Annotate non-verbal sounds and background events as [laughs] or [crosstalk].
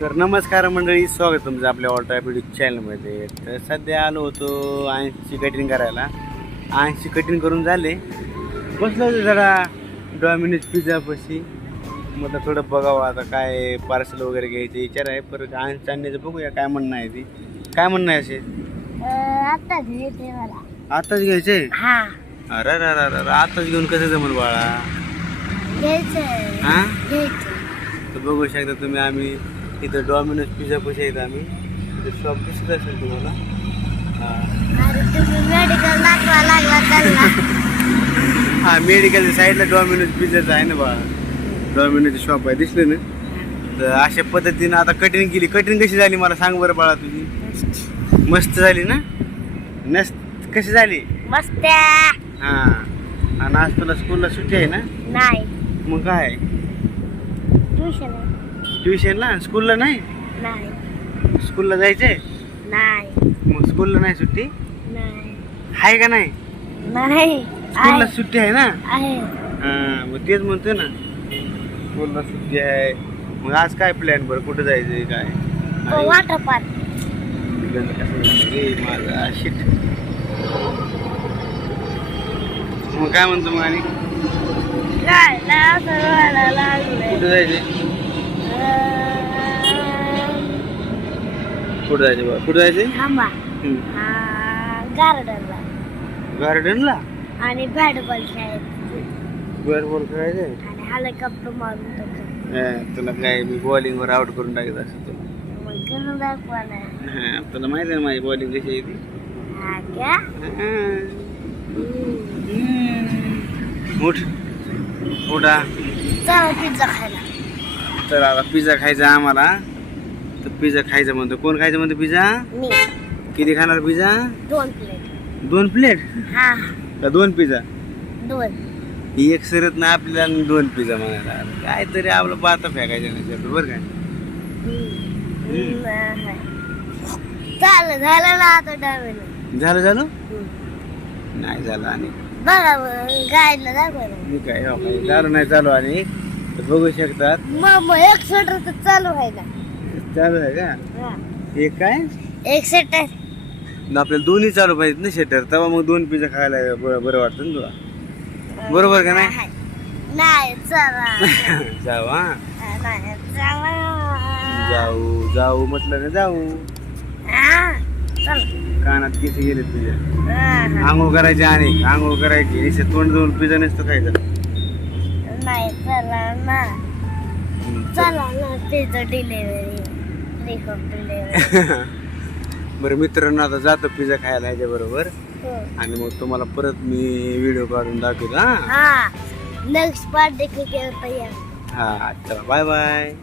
तर नमस्कार मंडळी स्वागत तुमचं आपल्या ऑल टाईप युट्यूब चॅनलमध्ये तर सध्या आलो होतो ऐंशी कटिंग करायला. ऐंशी कटिंग करून झाले. बसलो होतो जरा डॉमिनोज पिझ्झापाशी म्हटलं थोडं बघावं आता काय पार्सल वगैरे घ्यायचे विचार आहे. परत ऐंशी आणण्याचं बघूया काय म्हणणं आहे ती. काय म्हणणं आहे असे? मला. आताच घ्यायचे? हा. अरे अरे आताच घेऊन कसं जमल बाळा? हां? तर बघू शकता तुम्ही आम्ही इथं डॉमिनोज पिझ्झा पैसे आहेत आम्ही. इथं शॉप दिसत असेल तुम्हाला. हा. हा मेडिकलच्या साईडला डॉमिनोज पिझ्झाचं आहे ना बा. डॉमिनोजचं शॉप आहे. दिसलं ना? तर अशा पद्धतीनं आता कटिंग केली. कटिंग कशी झाली मला सांग बरं बाळा तुझी. मस्त झाली ना? नस कशी झाली? मस्त हां. आणि आज तुला स्कूलला सुट्टी आहे ना? नाही. मग काय? ट्युशन ट्युशनला स्कूलला नाही? नाही. स्कूलला जायचंय? नाही. मग स्कूलला नाही सुट्टी? नाही. आहे का नाही? नाही. स्कूलला आहे. सुट्टी आहे ना? आहे. हा मग तेच म्हणतोय ना. स्कूलला सुट्टी आहे. मग आज काय प्लॅन बरं? कुठं जायचंय काय? वॉटर पार्क तिकडनं कसं झालं रे माझा शिट मग काय म्हणतो मग आणि? काय? लागलंय. कुठं जायचंय? कुठं जायचं बा? कुठं जायचंय थांबा. हम्म. गार्डनला. गार्डनला? आणि बॅट बॉल खेळायचं. बर बॉल खेळायचंय आणि हेलिकॉप्टर मारून टाकायचं. हा, तुला काय मी बॉलिंगवर आउट करून टाकत असतो तुला मग हा, तुला माहिती आहे ना माझी बॉलिंग कशी आहे ती? हा का. हम्म. उठ. उठा. चला पिझ्झा खायला. तर आता पिझ्झा खायचा आम्हाला. तर पिझ्झा खायचा म्हणतो. कोण खायचं म्हणतो पिझ्झा? मी. किती खाणार पिझ्झा? दोन प्लेट. दोन प्लेट? हा. का दोन पिझ्झा? दोन. ही एक सरत ना आपल्याला आणि दोन पिझ्झा म्हणायला. काहीतरी आपलं बाता फेकायचं नाही बरं काय झालं झालं ना आता झालं झालं? नाही झालं आणि? बघा गायला दाखवा ना. मी काय हो, काय झालं नाही चालू आणि. तर बघू शकतात. मग मग एक स्वेटर तर चालू आहे ना चालू आहे का? काय? एक न आपल्याला दोन्ही चालू पाहिजेत ना शेटर तेव्हा मग दोन पिझ्झा खायला बरं बरं वाटतं ना तुला? बरोबर का नाही? नाही. चला. [laughs] जाऊ हा? नाही चला. जाऊ जाऊ म्हटलं ना जाऊ. हा, चला. कानात किती गेले तुझ्या हा, हा. आंघोळ करायची आणि आंघोळ करायची. तोंड जाऊन पिझ्झा नसतो खायचा. नाही चला ना. चला. ना तिथं डिलेवरी [laughs] बरं मित्रांनो आता जातो पिझ्झा खायला ह्याच्या बरोबर. आणि मग तुम्हाला परत मी व्हिडिओ काढून दाखवतो हा. हा. नेक्स्ट पार्ट देखील हा चला बाय बाय